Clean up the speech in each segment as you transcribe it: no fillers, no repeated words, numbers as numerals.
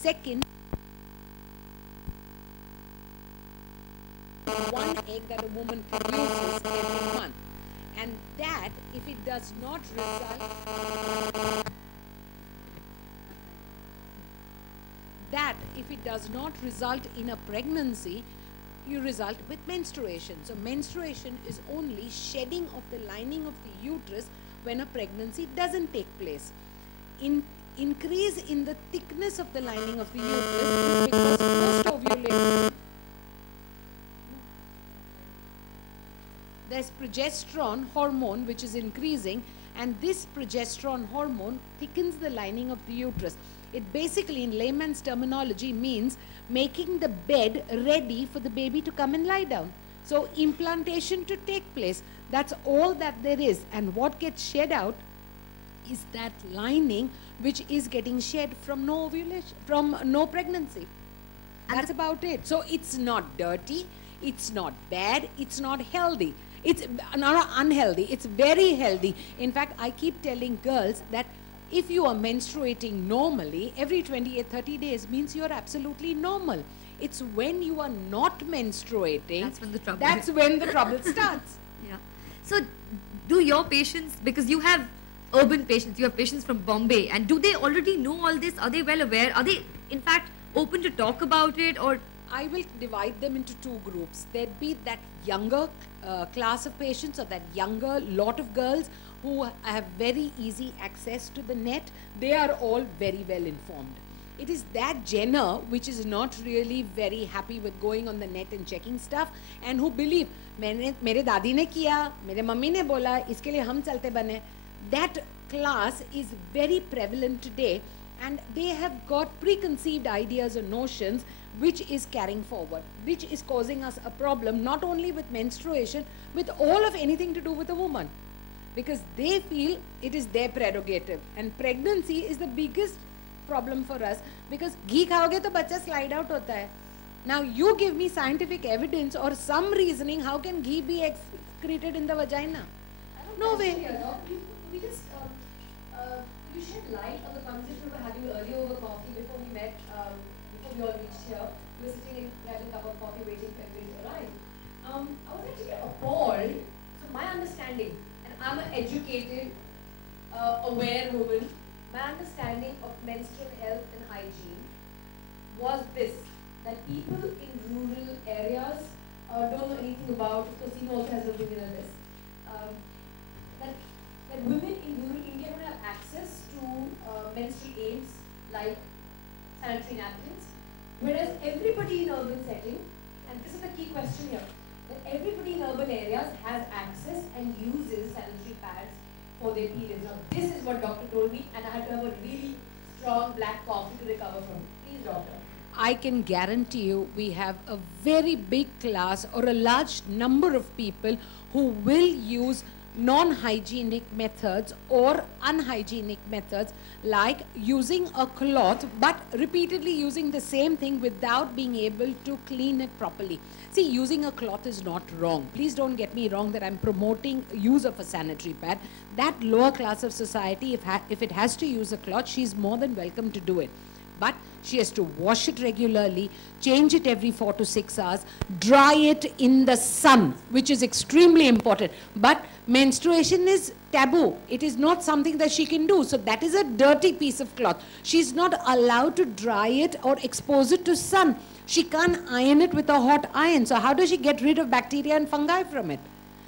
Second, one egg that a woman produces every month. And that, if it does not result in a pregnancy, you result with menstruation. So menstruation is only shedding of the lining of the uterus when a pregnancy doesn't take place. Increase in the thickness of the lining of the uterus is because post-ovulation there's progesterone hormone which is increasing, and this progesterone hormone thickens the lining of the uterus. It basically, in layman's terminology, means making the bed ready for the baby to come and lie down. So implantation to take place, that's all that there is. And what gets shed out is that lining which is getting shed from no ovulation, from no pregnancy. That's about it. So it's not dirty, it's not bad, it's not healthy. It's not unhealthy, it's very healthy. In fact, I keep telling girls that if you are menstruating normally, every 28, 30 days means you're absolutely normal. It's when you are not menstruating, that's when the trouble starts. Yeah. So do your patients, because you have urban patients, you have patients from Bombay, and do they already know all this? Are they well aware? Are they in fact open to talk about it? Or I will divide them into two groups. There'd be that younger class of patients, or that younger lot of girls who have very easy access to the net. They are all very well informed. It is that Jenner which is not really very happy with going on the net and checking stuff, and who believe, mere dadi ne kiya, mere mummy ne bola, iske liye hum chalte bane. That class is very prevalent today, and they have got preconceived ideas or notions which is carrying forward, which is causing us a problem, not only with menstruation, with all of anything to do with a woman. Because they feel it is their prerogative. And pregnancy is the biggest problem for us, because ghee khaoge to bacha slide out hota hai. Now you give me scientific evidence or some reasoning, how can ghee be excreted in the vagina? No way. We just, you shed light on the conversation we were having earlier over coffee before we met, before we all reached here. We were sitting and having a cup of coffee waiting for everybody to arrive. I was actually appalled. So my understanding, and I'm an educated, aware woman, my understanding of menstrual health and hygiene was this, that people in rural areas don't know anything about, of course Seema also has an opinion on this, that women in rural India don't have access to menstrual aids like sanitary napkins, whereas everybody in urban setting, and this is the key question here, that everybody in urban areas has access and uses sanitary pads for their periods. Now this is what doctor told me, and I had to have a really strong black coffee to recover from. Please, doctor. I can guarantee you we have a very big class or a large number of people who will use non-hygienic methods or unhygienic methods, like using a cloth but repeatedly using the same thing without being able to clean it properly. See, using a cloth is not wrong. Please don't get me wrong that I'm promoting use of a sanitary pad. That lower class of society, if it has to use a cloth, she's more than welcome to do it. But she has to wash it regularly, change it every 4 to 6 hours, dry it in the sun, which is extremely important. But menstruation is taboo. It is not something that she can do. So that is a dirty piece of cloth. She's not allowed to dry it or expose it to sun. She can't iron it with a hot iron. So how does she get rid of bacteria and fungi from it?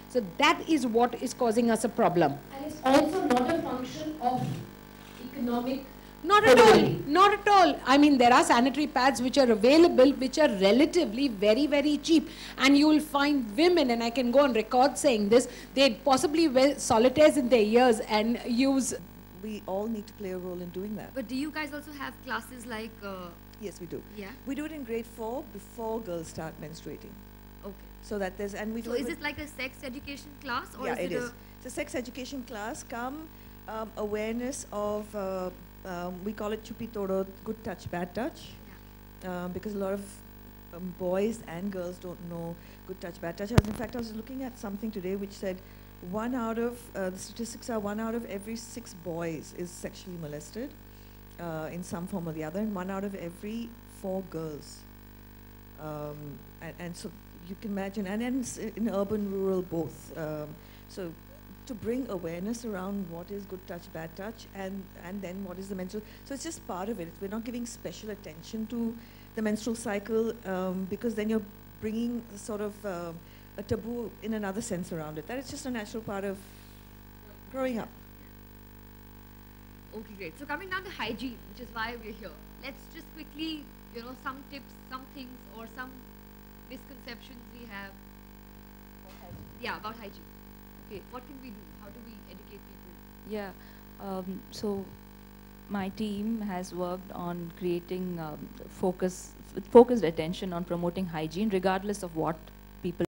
So that is what is causing us a problem. And it's also not a function of economic. Not at all, not at all. I mean, there are sanitary pads which are available, which are relatively very, very cheap. And you will find women, and I can go on record saying this, they possibly wear solitaires in their ears and use. We all need to play a role in doing that. But do you guys also have classes like... Yes, we do. Yeah? We do it in grade 4 before girls start menstruating. Okay. So that there's, and we do so is it like a sex education class? Or yeah, is it is. It's a sex education class, awareness of, we call it Chupi Todo, good touch, bad touch. Yeah. Because a lot of boys and girls don't know good touch, bad touch. In fact, I was looking at something today which said the statistics are 1 out of every 6 boys is sexually molested. in some form or the other, and 1 out of every 4 girls. And so you can imagine, and in urban, rural, both. So to bring awareness around what is good touch, bad touch, and then what is the menstrual. So it's just part of it. We're not giving special attention to the menstrual cycle because then you're bringing sort of a taboo in another sense around it. That is just a natural part of growing up. Okay, great. So coming down to hygiene, which is why we're here. Let's just quickly, some tips, some things, or some misconceptions we have. Yeah, about hygiene. Okay, what can we do? How do we educate people? Yeah, so my team has worked on creating focused attention on promoting hygiene regardless of what people